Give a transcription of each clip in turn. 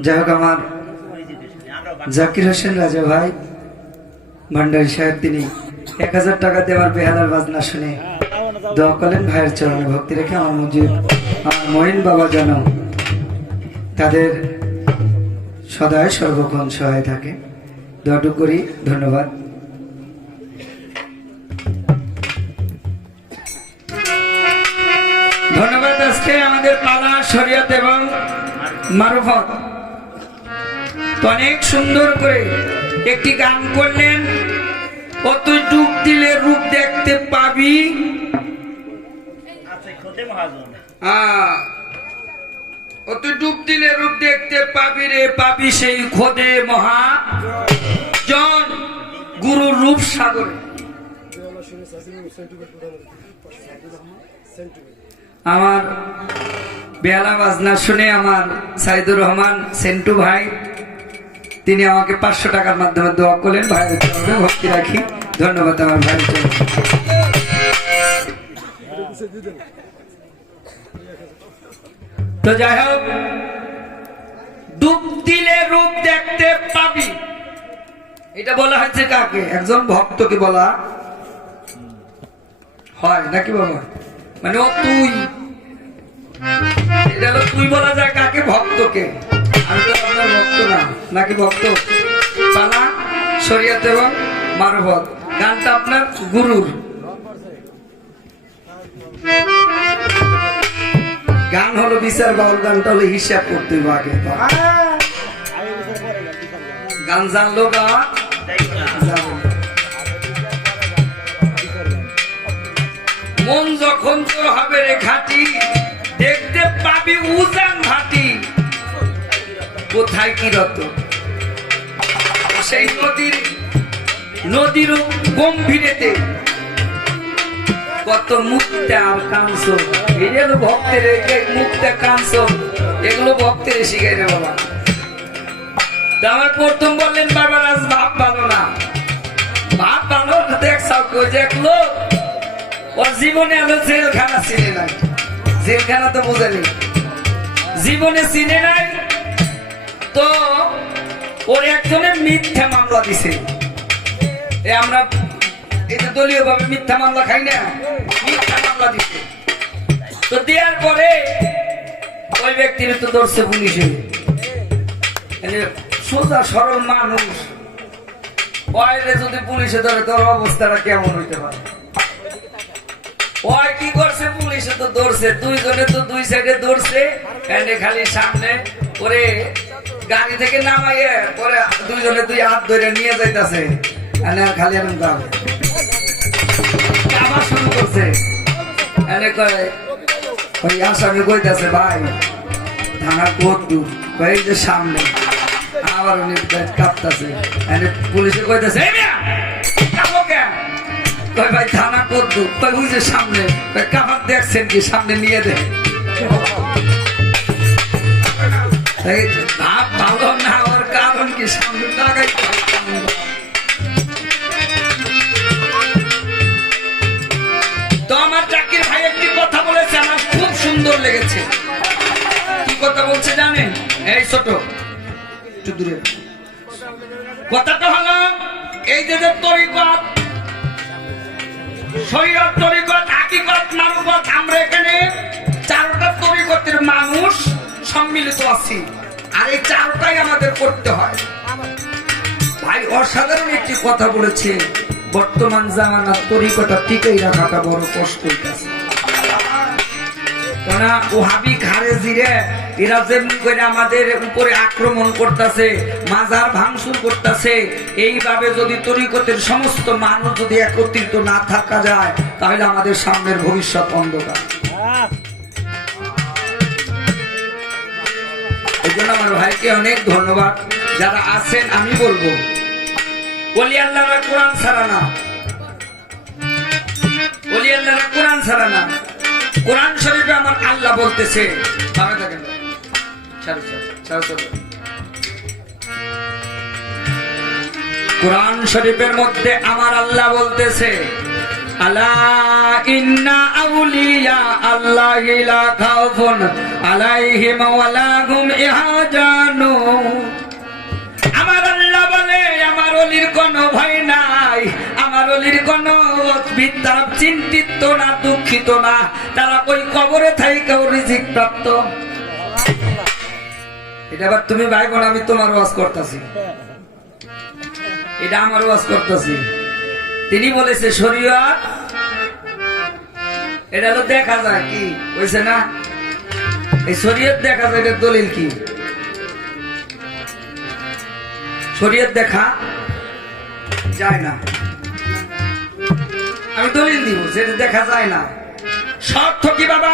যাই হোক আমার জাকির হোসেন রাজা ভাই ভান্ডারী সাহেব তিনি এক হাজার টাকা দিয়ে আমার বেহালার বাজনা শুনে দোয়া করলেন ভাইয়ের চরণে ভক্তি রেখে আমার মুজিব আমার মহিন বাবা যেন তাদের সদায় সর্বক্ষণ সহায় থাকে। দোয়াটুক করি ধন্যবাদ। ধন্যবাদ আজকে আমাদের পালা। শরিয়ত এবং মারুফত। তো অনেক সুন্দর করে একটি গান করলেন কত ডুব দিলে রূপ দেখতে পাবি। অত ডুব দিলে রূপ দেখতে পাবি রে পাবি সেই খোদে মহা জন গুরুর রূপ সাগরে। আমার বেহালা বাজনা শুনে আমার সাইদুর রহমান সেন্টু ভাই, তিনি আমাকে পাঁচশো টাকার মাধ্যমে দোয়া করলেন। ভাইয়ের ভক্তি রাখি। ধন্যবাদ আমার চরণে। তো যাই হোক ডুব দিলে রূপ দেখতে পাবি। এটা বলা হয়েছে কাকে? একজন ভক্তকে বলা হয়, নাকি বাবা? মানে ও তুই। তুই বলা যায় কাকে ভক্তকে? আমি তো আপনার ভক্ত না। নাকি ভক্ত? পালা, শরিয়াত এবং মারফত গানটা আপনার গুরুর। গান হলো বিচার বাউল গানটা হলো হিসাব করতে আগে। গান জানলো গা মন যখন তোর হবে রে ঘাটি দেখতে পাবি উজান ঘাটি কোথায় কি সেই নদীর নদীর গম্ভীরেতে কত মুক্তা আর কাংস এগুলো ভক্তের মুক্তা কাংস এগুলো ভক্তের শিখাই রে বাবা। আমার প্রথম বললেন বাবা রাজ ভাব ভালো না। ভাব ভালো দেখ সব দেখল ওর জীবনে আলো জেলখানা চিনে নাই। জেলখানা তো বোঝেনি। জীবনে চিনে নাই, তো ওর একজনের মিথ্যা মামলা দিছে। এ আমরা এটা দলীয় ভাবে মিথ্যা মামলা খাই না, মিথ্যা মামলা দিছে। তো দেওয়ার পরে ওই ব্যক্তির তো ধরছে পুলিশে। সোজা সরল মানুষ। বাইরে যদি পুলিশে ধরে, তোর অবস্থাটা কেমন হইতে পারে? ওই কি করছে পুলিশে তো ধরছে দুইজনে তো দুই সাইডে ধরছে এনে খালি সামনে ওরে গাড়ি থেকে নামাইয়ে পরে দুইজনে দুই হাত ধরে নিয়ে যাইতাছে। এনে খালি গাও আবার শুরু করছে। এনে কয়, ওই আসামি কইতাছে, ভাই থানা দূর। কয় যে সামনে। আবার উনি কাঁপতাছে। এনে পুলিশে কইতাছে কেন কয় ভাই, থানা করতো ওই যে সামনে কামার দেখছেন কি? সামনে নিয়ে দে। ভাই একটি কথা বলেছে, আমার খুব সুন্দর লেগেছে। কি কথা বলছে জানেন? এই ছোট, একটু কথাটা হলো, এই যে তরিকত মানুষ সম্মিলিত আছি। আর এই চারটাই আমাদের করতে হয়। ভাই, অসাধারণ একটি কথা বলেছে, বর্তমান জামানার তরিকটা টিকেই রাখাটা বড় কষ্ট হইতেছে কেননা, ওহাবি খারেজিরে আমাদের উপরে আক্রমণ করতেছে, মাজার ভাঙচুর করতেছে, এইভাবে যদি তরিকতের সমস্ত মানুষ যদি একত্রিত না থাকা যায়, তাহলে আমাদের সামনের ভবিষ্যৎ অন্ধকার। এই জন্য আমার ভাইকে অনেক ধন্যবাদ। যারা আছেন, আমি বলব কোরআন ছাড়া না। কোরআন ছাড়া কোরআন শরীফে আমার আল্লাহ বলতেছে ভাবে থাকেন। কোরআন শরীফের মধ্যে আমার আল্লাহ বলতেছে আমার আল্লাহ বলে, আমার অলির কোনো ভয় নাই, আমার অলির কোনো চিন্তিত না, দুঃখিত না, তারা ওই কবরে থাইকা রিজিক প্রাপ্ত। এটা আবার তুমি ভাই আমি তোমার ওয়াজ করতেছি। এটা আমার ওয়াজ করতেছি। তিনি বলেছে শরীয়ত এটা তো দেখা যায় কি? হয়েছে না, এই শরীয়ত দেখা যায় এটা দলিল কি? শরীয়ত দেখা যায় না। আমি দলিল দিব, যেটা দেখা যায় না। স্বার্থ কি, বাবা?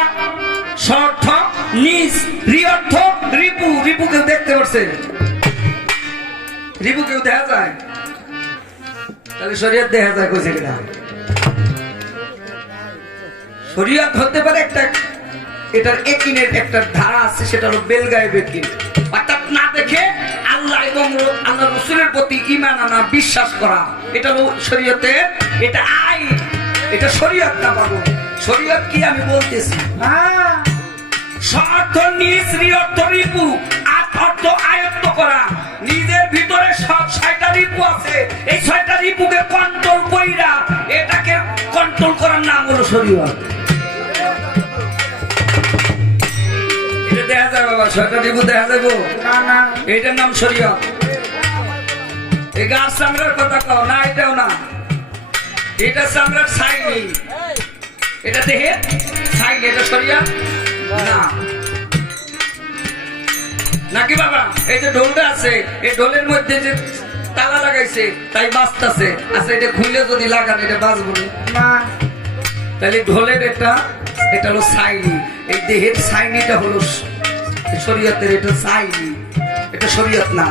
নিজ রিপু রিপু কেউ দেখতে পারছে? রিপু কেউ দেখা যায়? তাহলে শরীয়ত দেখা যায়, কইছে কিনা? শরীয়ত হতে পারে একটা, এটার একিনের একটা ধারা আছে, সেটা হলো বেলগায়ে বেকিন অর্থাৎ না দেখে আল্লাহ এবং আল্লাহ রসুলের প্রতি ইমান আনা, বিশ্বাস করা, এটা হলো শরীয়তের, এটা আইন, এটা শরীয়ত না পাবো শরীয়ত কি আমি বলতেছি? স্বার্থ নিজ অর্থ রিপু। আর অর্থ আয়ত্ত করা। নিজের ভিতরে সব ছয়টা রিপু আছে। এই ছয়টা রিপুকে কন্ট্রোল কইরা এটাকে কন্ট্রোল করার নাম হলো শরীয়ত। এটা দেখা যায় বাবা ছয়টা রিপু দেখা এটার নাম শরীয়ত। এই গাছ চামড়ার কথা কও? না এটাও না। এটা চামড়ার সাইনি এটা দেহে সাইন এটা শরীয়ত না। নাকি বাবা? এই যে ঢোলটা আছে এই ঢোলের মধ্যে যে তালা লাগাইছে তাই বাজতাছে। আচ্ছা এটা খুলে যদি লাগান এটা বাজবো না। তাহলে ঢোলের এটা এটা হলো সাইনি। এই দেহের সাইনিটা হলো শরীয়তের এটা সাইনি। এটা শরীয়ত না।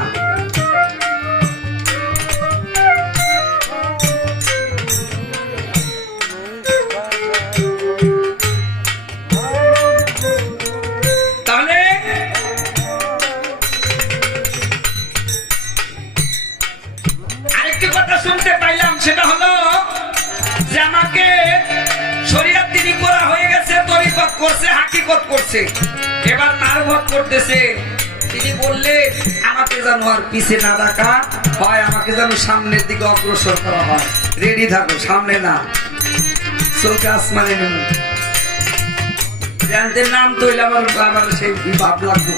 পিছে না রাখা হয় আমাকে যেন সামনের দিকে অগ্রসর করা হয়। রেডি থাকো, সামনে না। চোখে আসমানে নেব নাম তৈলে আমার আমার সেই ভাব লাগবো।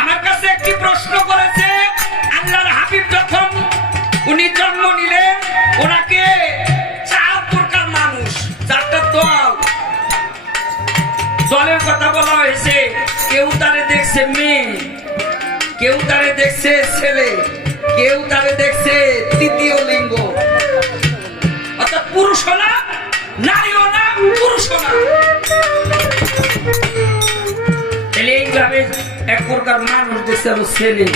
আমার কাছে একটি প্রশ্ন করেছে, আল্লাহর হাবিব যখন উনি জন্ম নিলেন, ওনাকে দলের কথা বলা হয়েছে। কেউ তারে দেখছে মেয়ে, কেউ তারে দেখছে ছেলে, কেউ তারে দেখছে তৃতীয় লিঙ্গ। অর্থাৎ পুরুষ না নারীও না, পুরুষ না। তাহলে এই গ্রামে এক প্রকার মানুষ দেখছে আরও ছেলে,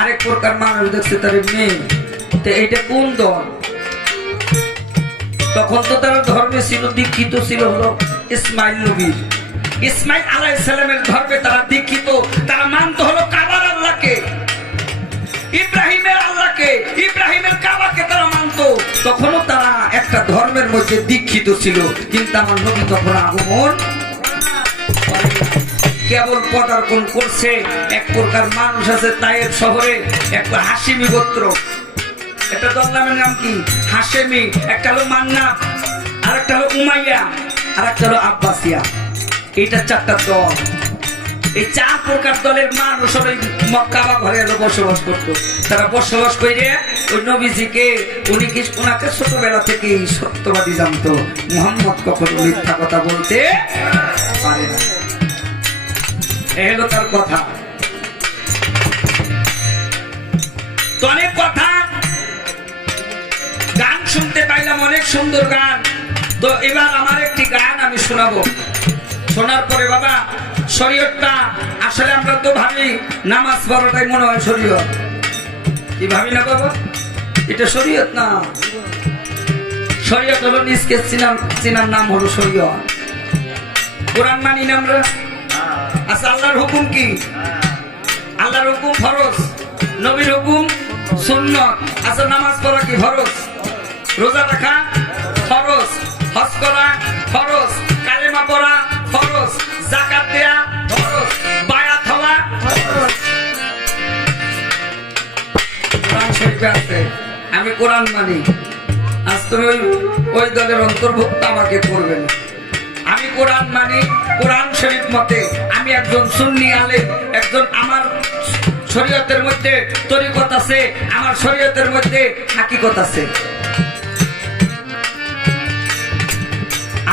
আরেক প্রকার মানুষ দেখছে তার মেয়ে। তো এইটা কোন দল? তখন তো তারা ধর্মে ছিল, দীক্ষিত ছিল হলো ইসমাইল নবীর ইসমাইল আলাহ সালামের ধর্মে তারা দীক্ষিত, তারা মানত হলো কাবার আল্লাহকে। ইব্রাহিমের আল্লাহকে, ইব্রাহিমের কাবাকে তারা মানত। তখনও তারা একটা ধর্মের মধ্যে দীক্ষিত ছিল, কিন্তু আমার নবী তখন আগমন কেবল পদার্পণ করছে, এক প্রকার মানুষ আছে তাইয়ের শহরে একটা হাসিমি গোত্র। একটা দল নাম কি? হাসেমি, একটা হলো মান্না আর একটা হলো উমাইয়া আর একটা হলো আব্বাসিয়া। এইটা চারটা দল। এই চার প্রকার দলের মানুষ ওই মক্কাবা ঘরে বসবাস করতো। তারা বসবাস করে ওই নবীজিকে, উনি কি ওনাকে ছোটবেলা থেকেই সত্যবাদী জানতো। মোহাম্মদ মিথ্যা কথা বলতে পারে না। তার কথা। অনেক কথা। গান শুনতে পাইলাম অনেক সুন্দর গান। তো এবার আমার একটি গান আমি শোনাবো। শোনার পরে বাবা, শরীয়তটা আসলে আমরা তো ভাবি নামাজ পড়াটাই মনে হয় শরীয়ত। কি ভাবি না বাবা? এটা শরীয়ত না। শরীয়ত হলো নিজকে চিনার চিনার নাম হলো শরীয়ত। কোরআন মানি না আমরা? আচ্ছা আল্লাহর হুকুম কি? আল্লাহর হুকুম ফরজ, নবীর হুকুম সুন্নত। আচ্ছা নামাজ পড়া কি ফরজ? রোজা রাখা ফরজ, হজ করা ফরজ, কালেমা পড়া আছে, আমি কোরআন মানি। আজ তুমি ওই ওই দলের অন্তর্ভুক্ত আমাকে করবে না। আমি কোরআন মানি, কোরআন শরীফ মতে আমি একজন সুন্নি আলেম, একজন আমার শরীয়তের মধ্যে তরিকত আছে, আমার শরীয়তের মধ্যে হাকিকত আছে।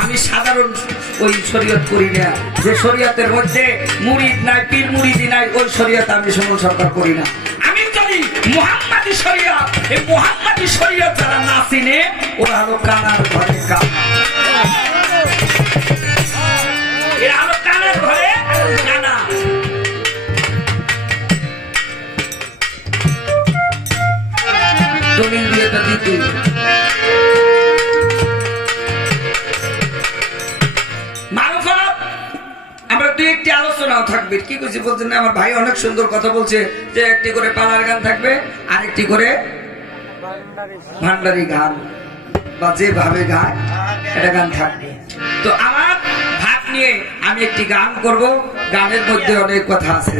আমি সাধারণ ওই শরীয়ত করি না, যে শরীয়তের মধ্যে মুড়িদ নাই, পীর মুড়িদি নাই, ওই শরীয়ত আমি সমন সরকার করি না। আমি জানি মোহাম্মদী শরীয়ত এই মোহাম্মদী শরীয়ত যারা না চিনে, ওরা হলো কানার ঘরে কানা। এরা হলো কানার ঘরে কানা। দলিল দিয়ে দিতে। আলোচনাও থাকবে। কি করছি বলছেন না, আমার ভাই অনেক সুন্দর কথা বলছে যে একটি করে পালার গান থাকবে, আরেকটি করে ভান্ডারি গান বা যেভাবে গায় এটা গান থাকবে। তো আমার ভাগ নিয়ে আমি একটি গান করব। গানের মধ্যে অনেক কথা আছে।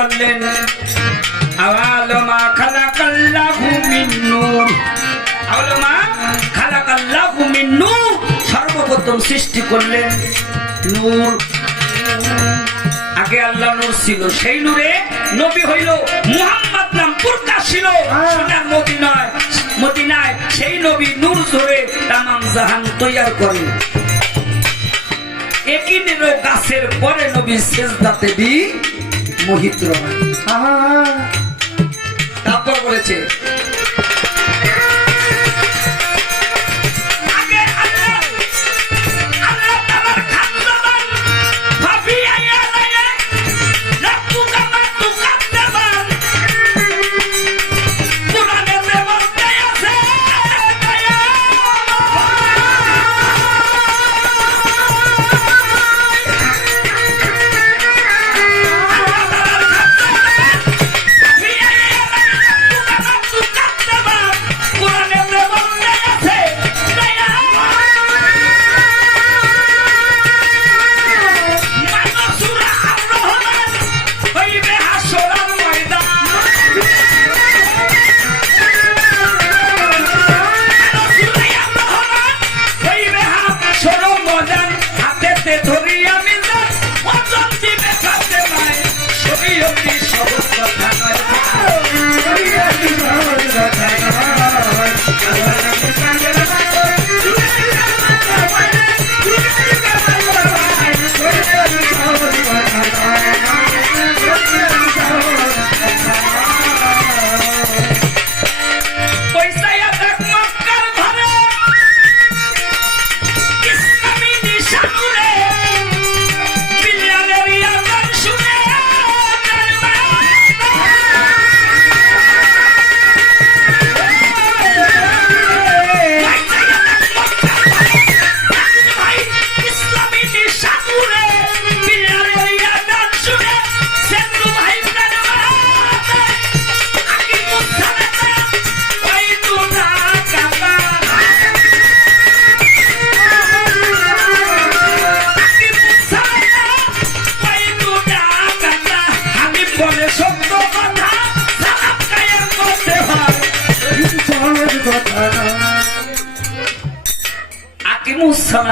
বললেন আওয়ালমা খালাকাল্লাহু মিন নূর। আওয়ালমা খালাকাল্লাহু মিন নূর সর্বপ্রথম সৃষ্টি করলেন নূর। আগে আল্লাহ নূর ছিল সেই নূরে নবী হইল মুহাম্মদ নাম প্রকাশ ছিল। সোনার মদিনায় মদিনায় সেই নবী নূর ধরে তামাম জাহান তৈয়ার করে একিনেরও গাছের পরে নবী শেষ সেজদাতে বি মোহিত রয়। তারপর বলেছে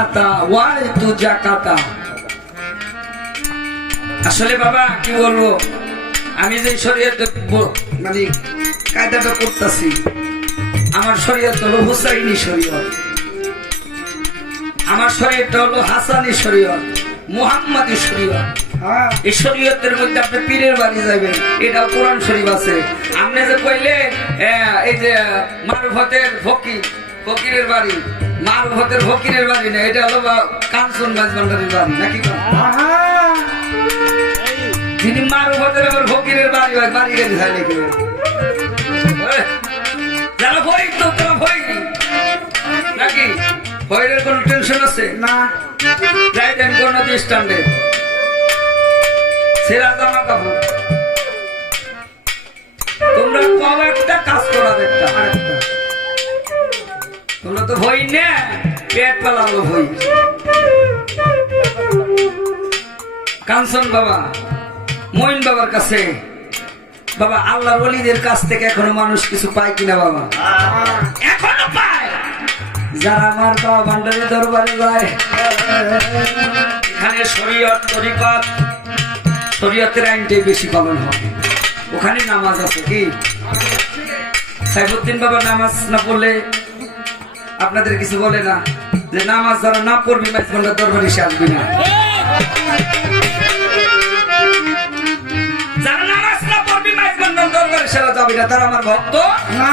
সালাতা ওয়াই তু জাকাতা? আসলে বাবা কি বলব? আমি যে শরীয়তে মানে কায়দাটা করতেছি আমার শরীয়ত হলো হুসাইনি শরীয়ত। আমার শরীরটা হলো হাসানি শরীয়ত মুহাম্মাদি শরীয়ত। হ্যাঁ। এই শরীয়তের মধ্যে আপনি পীরের বাড়ি যাবেন এটা কোরআন শরীফ আছে। আপনি যে কইলে এই যে মারুফতের ফকির ফকিরের বাড়ি মারুফতের ফকিরের বাড়ি না এটা হলো কাঞ্চন বাড়ি নাকি যিনি মারুফতের আবার ফকিরের বাড়ি হয় বাড়ি নাকি? যারা ভয় তো তারা ভয় নাকি? ভয়ের কোনো টেনশন আছে? না। যাই দেন কোন নদী স্ট্যান্ডে সেরা জামা কাপড়। তোমরা কম একটা কাজ করার একটা আরেকটা। তোমরা তো ভই না, পেট পালালো কাঞ্চন বাবা মইন বাবার কাছে, বাবা আল্লাহর ওলিদের কাছ থেকে এখনও মানুষ কিছু পায় কিনা বাবা? এখনও পায়। যারা আমার বাবা ভান্ডারি দরবারে যায়, এখানে শরীয়ত, তরিকত, শরীয়তের আইনটাই বেশি পালন হবে ওখানে নামাজ আছে কি? সাইফুদ্দিন বাবা নামাজ না পড়লে আপনাদের কিছু বলে না যে নামাজ যারা না পড়বি মাইজ দরবারে সে আসবি না। যারা নামাজ না পড়বি মাইজ ভান্ডার দরবারে সেরা যাবি না। তারা আমার ভক্ত? না।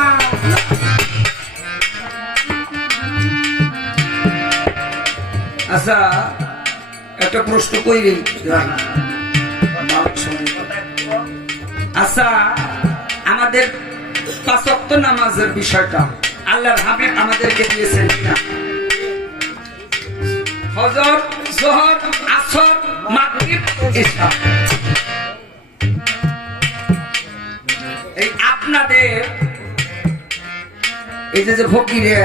আচ্ছা একটা প্রশ্ন কইরি। আচ্ছা আমাদের পাঁচক্ত নামাজের বিষয়টা। আল্লাহর হাবিব আমাদেরকে দিয়েছেন কিনা? ফজর জোহর, আসর, মাগরিব ইশা এই আপনাদের, এই যে যে ফকিরে,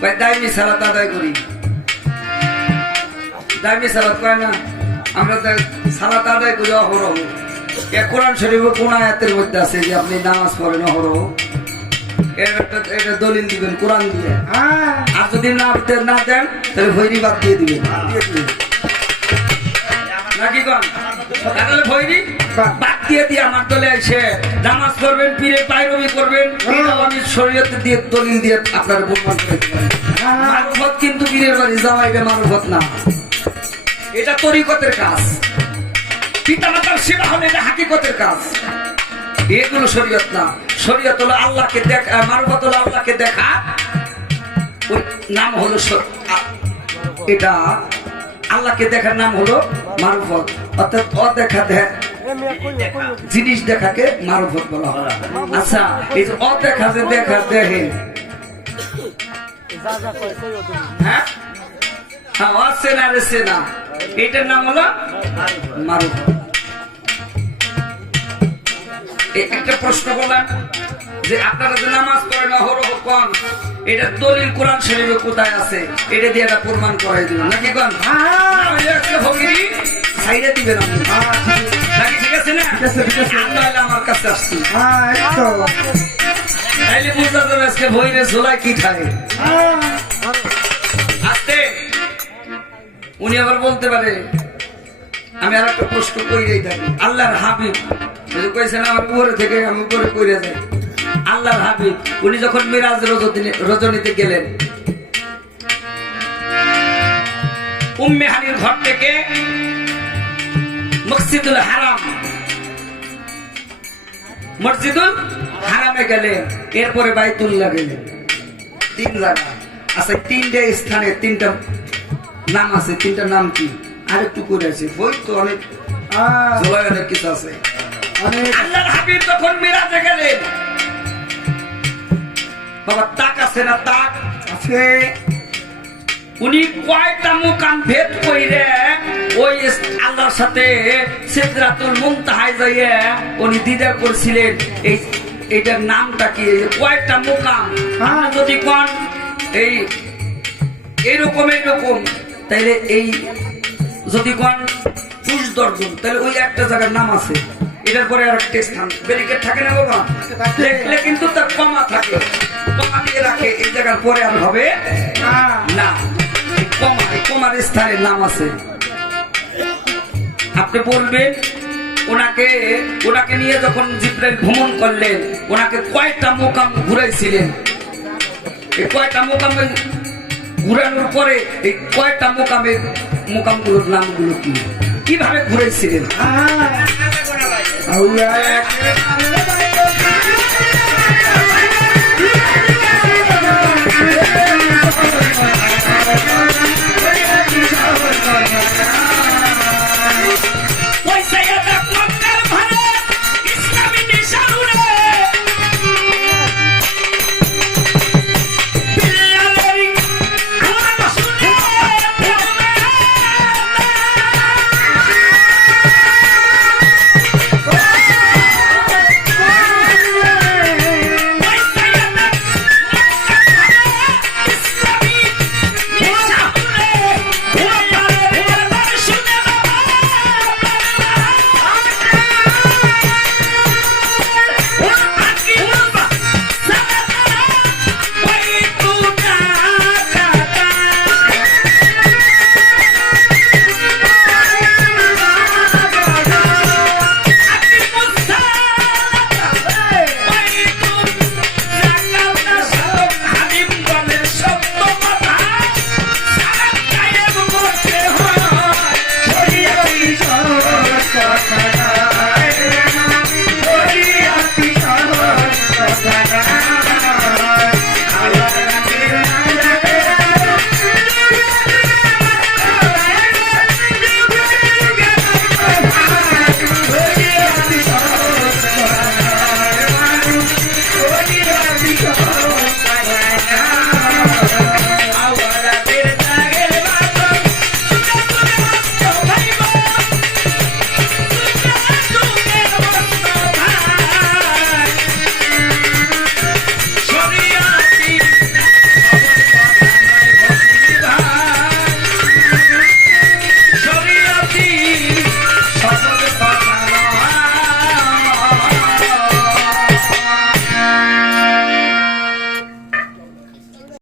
কয় দায়মি সালাত আদায় করি। দায়মি সালাত কয় না? আমরা তো সালাত আদায় করি অহরহ। এ কোরআন শরীফ কোন আয়াতের মধ্যে আছে যে আপনি নামাজ পড়েন অহরহ? এটা দলিল দিবেন, কোরআন দিয়ে আর না নামাজ করবেন, পীরে পায়রবি করবেন শরীয়তে দিয়ে দলিল দিয়ে আপনার মারুফত কিন্তু পীরের বাড়ি এটা মারুফত না। এটা তরিকতের কাজ। পিতা মাতার সেবা হলে এটা হাকিকতের কাজ। এগুলো শরীয়ত না। শরীয়ত আল্লাহকে দেখা মারুফত আল্লাহকে দেখা। ওই নাম হলো এটা আল্লাহকে দেখার নাম হলো মারুফত। অর্থাৎ অদেখা জিনিস দেখাকে মারুফত বলা হয়। আচ্ছা এই যে অদেখা যে দেখা দেখে। হ্যাঁ? হ্যাঁ অচেনা রে চেনা এটার নাম হলো মারুফত। একটা প্রশ্ন করলাম যে আপনারা যে নামাজ পড়েন অহরহ কন? এটা দলিল কোরআন শরীফে কোথায় আছে? এটা দিয়ে একটা প্রমাণ করাই দিবেন নাকি কন? হলে একটা ফকিরি সাইডে দিবেন নাকি ঠিক আছে না? আমার কাছে আসছি। হ্যাঁ তাইলে বুঝা যাবে আজকে ভইরে ঝোলায় কি খায় হ্যাঁ আসতে। উনি আবার বলতে পারে আমি আর একটা প্রশ্ন কইরেই থাকি আল্লাহর হাবিব। হাবিব, উনি যখন মিরাজ রজনীতে গেলেন ঘর থেকে মসজিদুল হারাম, মসজিদুল হারামে গেলেন। এরপরে বাইতুল্লাহ গেলেন। তিন জায়গা আচ্ছা তিনটে স্থানে তিনটা নাম আছে। তিনটা নাম কি? আরেকটু করে আছে বই তো অনেক অনেক কিছু আছে। আল্লাহর হাবিব তখন মিরাজে গেলেন। বাবা তাক আছে না তাক? আছে। উনি কয়টা মুকাম ভেদ কইরে ওই আল্লাহর সাথে সিদরাতুল মুনতাহায় যাইয়ে উনি দিদার করছিলেন। এই এটার নামটা কি? কয়টা মুকাম? আমরা যদি কোন এই এইরকম এইরকম। তাইলে এই যদি কোন পুষ দর্জন তাহলে ওই একটা জায়গার নাম আছে। এটার পরে আর একটা স্থান। ব্যারিকেড থাকে না বাবা দেখলে কিন্তু তার কমা থাকে। কমা দিয়ে রাখে, এই জায়গার পরে আর হবে না। তোমার স্থানের নাম আছে। আপনি বলবেন, ওনাকে ওনাকে নিয়ে যখন জিব্রাইল ভ্রমণ করলেন, ওনাকে কয়টা মোকাম ঘুরাইছিলেন? এই কয়টা মোকামে ঘুরানোর পরে, এই কয়টা মোকামে মোকামগুলোর নামগুলো কি? কীভাবে ঘুরাইছিলেন? আল্লাহ এক